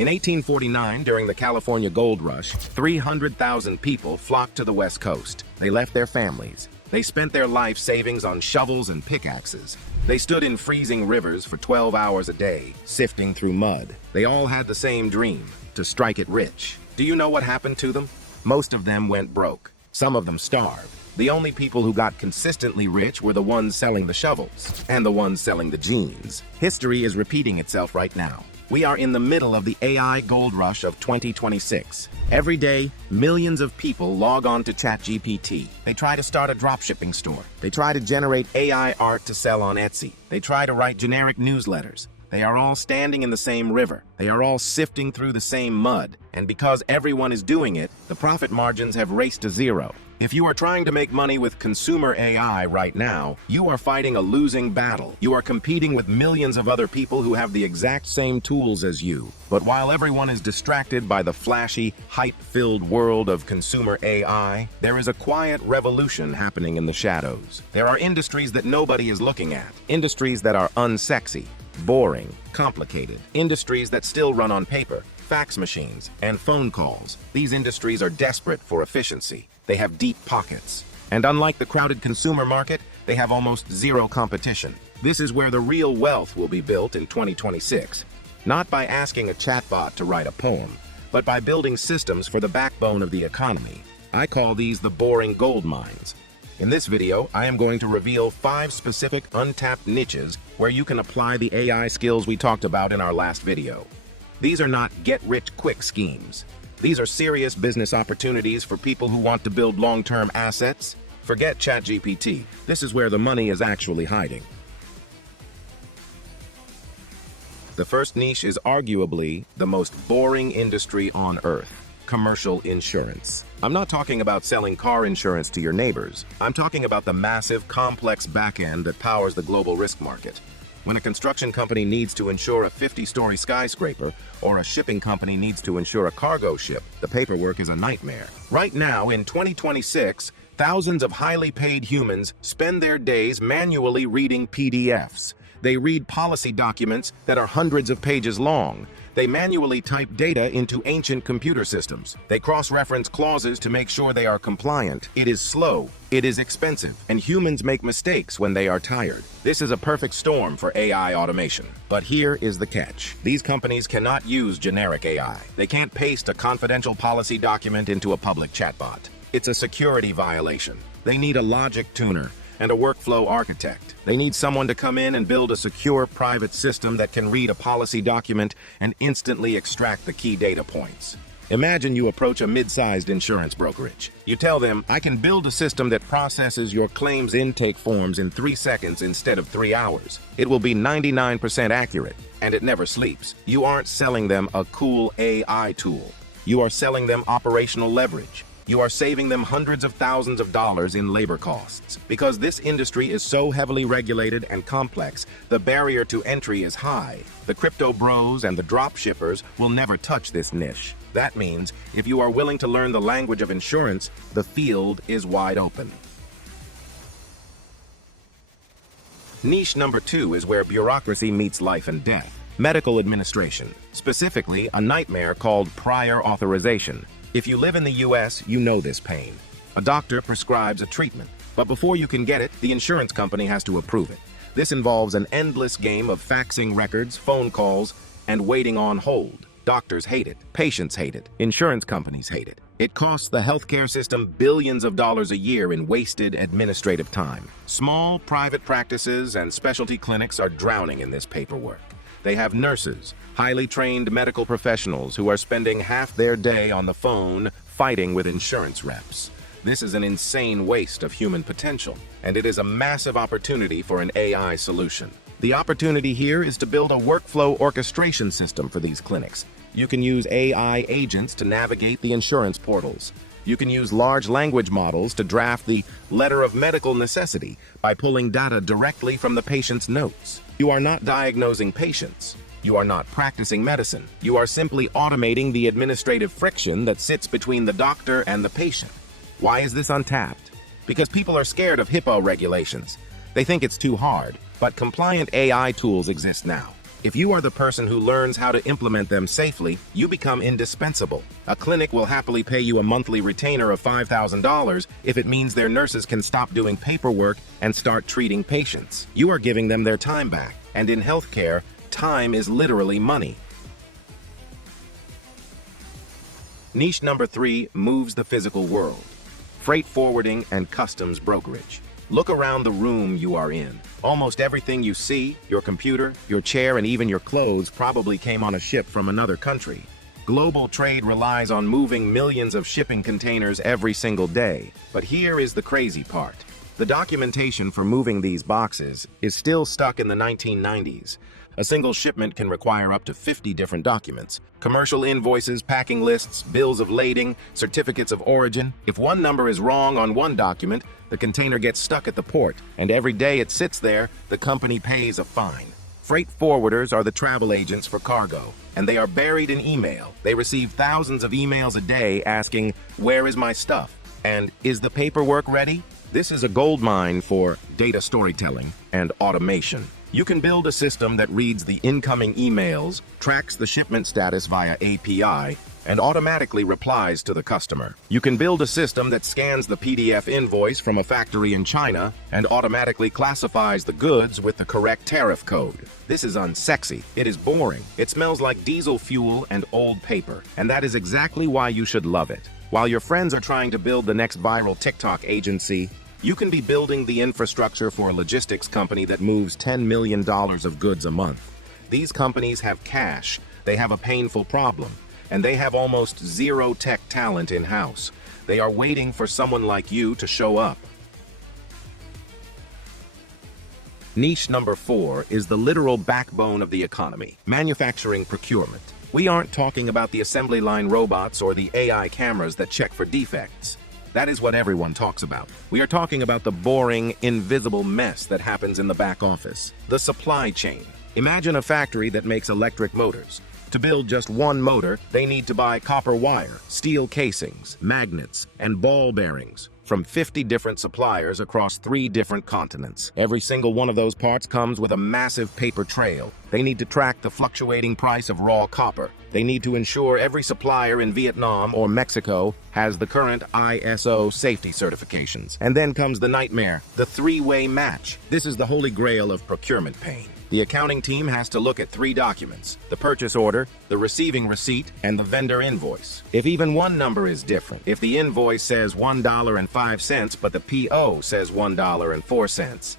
In 1849, during the California Gold Rush, 300,000 people flocked to the West Coast. They left their families. They spent their life savings on shovels and pickaxes. They stood in freezing rivers for 12 hours a day, sifting through mud. They all had the same dream, to strike it rich. Do you know what happened to them? Most of them went broke. Some of them starved. The only people who got consistently rich were the ones selling the shovels and the ones selling the jeans. History is repeating itself right now. We are in the middle of the AI gold rush of 2026. Every day, millions of people log on to ChatGPT. They try to start a dropshipping store. They try to generate AI art to sell on Etsy. They try to write generic newsletters. They are all standing in the same river. They are all sifting through the same mud. And because everyone is doing it, the profit margins have raced to zero. If you are trying to make money with consumer AI right now, you are fighting a losing battle. You are competing with millions of other people who have the exact same tools as you. But while everyone is distracted by the flashy, hype-filled world of consumer AI, there is a quiet revolution happening in the shadows. There are industries that nobody is looking at. Industries that are unsexy, boring, complicated. Industries that still run on paper, fax machines, and phone calls. These industries are desperate for efficiency. They have deep pockets. And unlike the crowded consumer market, they have almost zero competition. This is where the real wealth will be built in 2026. Not by asking a chatbot to write a poem, but by building systems for the backbone of the economy. I call these the boring gold mines. In this video, I am going to reveal 5 specific untapped niches where you can apply the AI skills we talked about in our last video. These are not get-rich-quick schemes. These are serious business opportunities for people who want to build long-term assets. Forget ChatGPT. This is where the money is actually hiding. The first niche is arguably the most boring industry on earth: commercial insurance. I'm not talking about selling car insurance to your neighbors. I'm talking about the massive, complex backend that powers the global risk market. When a construction company needs to insure a 50-story skyscraper, or a shipping company needs to insure a cargo ship, the paperwork is a nightmare. Right now, in 2026, thousands of highly paid humans spend their days manually reading PDFs. They read policy documents that are hundreds of pages long. They manually type data into ancient computer systems. They cross-reference clauses to make sure they are compliant. It is slow, it is expensive, and humans make mistakes when they are tired. This is a perfect storm for AI automation. But here is the catch. These companies cannot use generic AI. They can't paste a confidential policy document into a public chatbot. It's a security violation. They need a logic tuner and a workflow architect. They need someone to come in and build a secure private system that can read a policy document and instantly extract the key data points. Imagine you approach a mid-sized insurance brokerage. You tell them, I can build a system that processes your claims intake forms in 3 seconds instead of 3 hours. It will be 99% accurate, and it never sleeps. You aren't selling them a cool AI tool. You are selling them operational leverage. You are saving them hundreds of thousands of dollars in labor costs. Because this industry is so heavily regulated and complex, the barrier to entry is high. The crypto bros and the drop shippers will never touch this niche. That means, if you are willing to learn the language of insurance, the field is wide open. Niche number 2 is where bureaucracy meets life and death. Medical administration, specifically a nightmare called prior authorization. If you live in the US, you know this pain. A doctor prescribes a treatment, but before you can get it, the insurance company has to approve it. This involves an endless game of faxing records, phone calls, and waiting on hold. Doctors hate it, patients hate it, insurance companies hate it. It costs the healthcare system billions of dollars a year in wasted administrative time. Small private practices and specialty clinics are drowning in this paperwork. They have nurses, highly trained medical professionals who are spending half their day on the phone fighting with insurance reps. This is an insane waste of human potential, and it is a massive opportunity for an AI solution. The opportunity here is to build a workflow orchestration system for these clinics. You can use AI agents to navigate the insurance portals. You can use large language models to draft the letter of medical necessity by pulling data directly from the patient's notes. You are not diagnosing patients. You are not practicing medicine. You are simply automating the administrative friction that sits between the doctor and the patient. Why is this untapped? Because people are scared of HIPAA regulations. They think it's too hard, but compliant AI tools exist now. If you are the person who learns how to implement them safely, you become indispensable. A clinic will happily pay you a monthly retainer of $5,000 if it means their nurses can stop doing paperwork and start treating patients. You are giving them their time back, and in healthcare, time is literally money. Niche number 3 moves the physical world. Freight forwarding and customs brokerage. Look around the room you are in. Almost everything you see, your computer, your chair, and even your clothes probably came on a ship from another country. Global trade relies on moving millions of shipping containers every single day. But here is the crazy part. The documentation for moving these boxes is still stuck in the 1990s. A single shipment can require up to 50 different documents. Commercial invoices, packing lists, bills of lading, certificates of origin. If one number is wrong on one document, the container gets stuck at the port, and every day it sits there, the company pays a fine. Freight forwarders are the travel agents for cargo, and they are buried in email. They receive thousands of emails a day asking, "Where is my stuff?" and "Is the paperwork ready?" This is a goldmine for data storytelling and automation. You can build a system that reads the incoming emails, tracks the shipment status via API, and automatically replies to the customer. You can build a system that scans the PDF invoice from a factory in China and automatically classifies the goods with the correct tariff code. This is unsexy. It is boring. It smells like diesel fuel and old paper, and that is exactly why you should love it. While your friends are trying to build the next viral TikTok agency, you can be building the infrastructure for a logistics company that moves $10 million of goods a month. These companies have cash, they have a painful problem, and they have almost zero tech talent in-house. They are waiting for someone like you to show up. Niche number 4 is the literal backbone of the economy, manufacturing procurement. We aren't talking about the assembly line robots or the AI cameras that check for defects. That is what everyone talks about. We are talking about the boring, invisible mess that happens in the back office. The supply chain. Imagine a factory that makes electric motors. To build just one motor, they need to buy copper wire, steel casings, magnets, and ball bearings from 50 different suppliers across 3 different continents. Every single one of those parts comes with a massive paper trail. They need to track the fluctuating price of raw copper. They need to ensure every supplier in Vietnam or Mexico has the current ISO safety certifications. And then comes the nightmare, the 3-way match. This is the holy grail of procurement pain. The accounting team has to look at 3 documents: the purchase order, the receiving receipt, and the vendor invoice. If even one number is different, if the invoice says $1.05 but the PO says $1.04,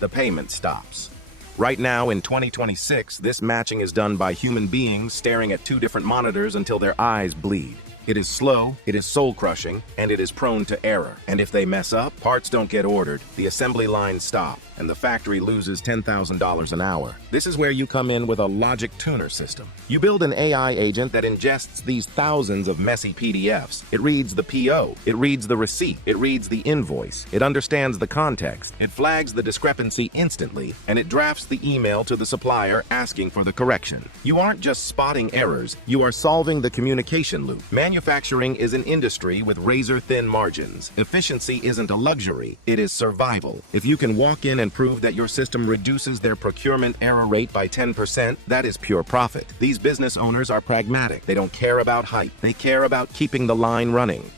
the payment stops. Right now, in 2026, this matching is done by human beings staring at 2 different monitors until their eyes bleed. It is slow, it is soul-crushing, and it is prone to error. And if they mess up, parts don't get ordered, the assembly lines stop, and the factory loses $10,000 an hour. This is where you come in with a logic tuner system. You build an AI agent that ingests these thousands of messy PDFs. It reads the PO, it reads the receipt, it reads the invoice, it understands the context, it flags the discrepancy instantly, and it drafts the email to the supplier asking for the correction. You aren't just spotting errors, you are solving the communication loop. Manufacturing is an industry with razor-thin margins. Efficiency isn't a luxury, it is survival. If you can walk in and prove that your system reduces their procurement error rate by 10%, that is pure profit. These business owners are pragmatic. They don't care about hype. They care about keeping the line running.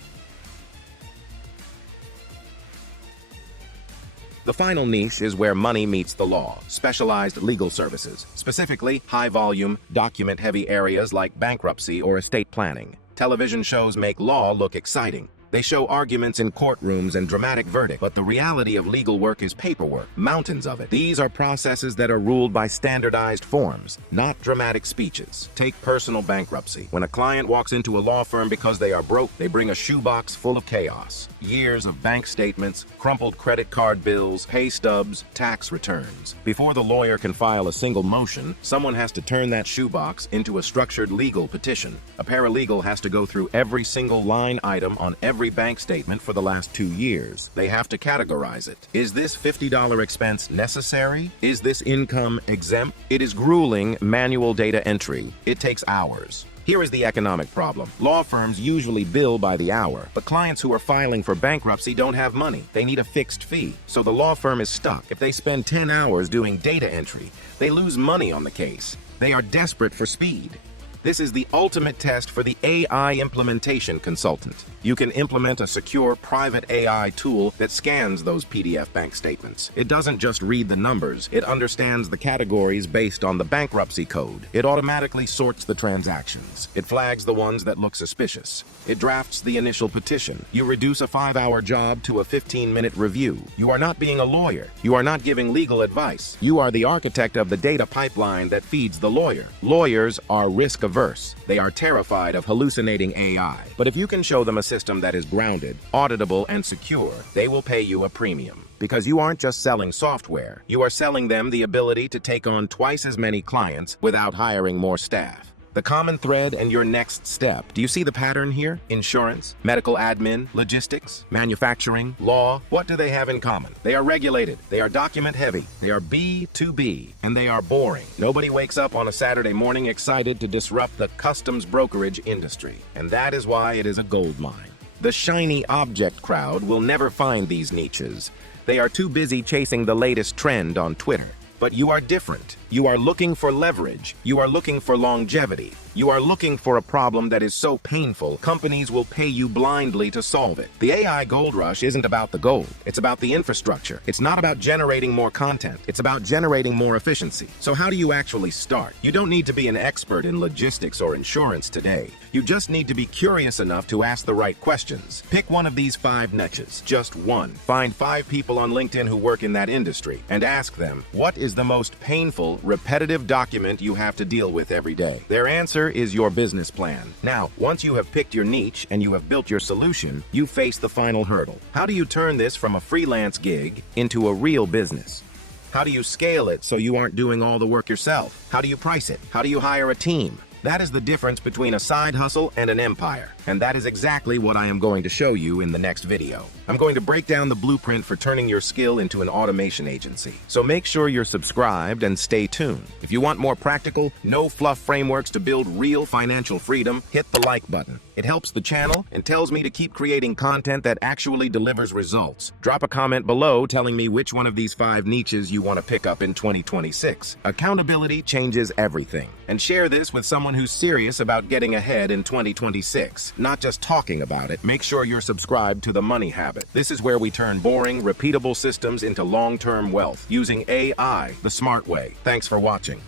The final niche is where money meets the law, specialized legal services, specifically high-volume, document-heavy areas like bankruptcy or estate planning. Television shows make law look exciting. They show arguments in courtrooms and dramatic verdicts, but the reality of legal work is paperwork, mountains of it. These are processes that are ruled by standardized forms, not dramatic speeches. Take personal bankruptcy. When a client walks into a law firm because they are broke, they bring a shoebox full of chaos. Years of bank statements, crumpled credit card bills, pay stubs, tax returns. Before the lawyer can file a single motion, someone has to turn that shoebox into a structured legal petition. A paralegal has to go through every single line item on every bank statement for the last 2 years. They have to categorize it. Is this $50 expense necessary? Is this income exempt? It is grueling manual data entry. It takes hours. Here is the economic problem. Law firms usually bill by the hour, but clients who are filing for bankruptcy don't have money. They need a fixed fee, so the law firm is stuck. If they spend 10 hours doing data entry, they lose money on the case. They are desperate for speed. This is the ultimate test for the AI implementation consultant. You can implement a secure private AI tool that scans those PDF bank statements. It doesn't just read the numbers, it understands the categories based on the bankruptcy code. It automatically sorts the transactions. It flags the ones that look suspicious. It drafts the initial petition. You reduce a 5-hour job to a 15-minute review. You are not being a lawyer. You are not giving legal advice. You are the architect of the data pipeline that feeds the lawyer. Lawyers are risk-averse. They are terrified of hallucinating AI. But if you can show them a system that is grounded, auditable, and secure, they will pay you a premium. Because you aren't just selling software, you are selling them the ability to take on twice as many clients without hiring more staff. The common thread and your next step. Do you see the pattern here? Insurance, medical admin, logistics, manufacturing, law. What do they have in common? They are regulated, they are document heavy, they are B2B, and they are boring. Nobody wakes up on a Saturday morning excited to disrupt the customs brokerage industry. And that is why it is a gold mine. The shiny object crowd will never find these niches. They are too busy chasing the latest trend on Twitter. But you are different. You are looking for leverage. You are looking for longevity. You are looking for a problem that is so painful, companies will pay you blindly to solve it. The AI gold rush isn't about the gold. It's about the infrastructure. It's not about generating more content. It's about generating more efficiency. So how do you actually start? You don't need to be an expert in logistics or insurance today. You just need to be curious enough to ask the right questions. Pick one of these 5 niches, just one. Find 5 people on LinkedIn who work in that industry and ask them, what is the most painful, repetitive document you have to deal with every day? Their answer is your business plan. Now, once you have picked your niche and you have built your solution, you face the final hurdle. How do you turn this from a freelance gig into a real business? How do you scale it so you aren't doing all the work yourself? How do you price it? How do you hire a team? That is the difference between a side hustle and an empire. And that is exactly what I am going to show you in the next video. I'm going to break down the blueprint for turning your skill into an automation agency. So make sure you're subscribed and stay tuned. If you want more practical, no fluff frameworks to build real financial freedom, hit the like button. It helps the channel and tells me to keep creating content that actually delivers results. Drop a comment below telling me which one of these 5 niches you want to pick up in 2026. Accountability changes everything. And share this with someone who's serious about getting ahead in 2026. Not just talking about it. Make sure you're subscribed to The Money Habit. This is where we turn boring, repeatable systems into long-term wealth using AI the smart way. Thanks for watching.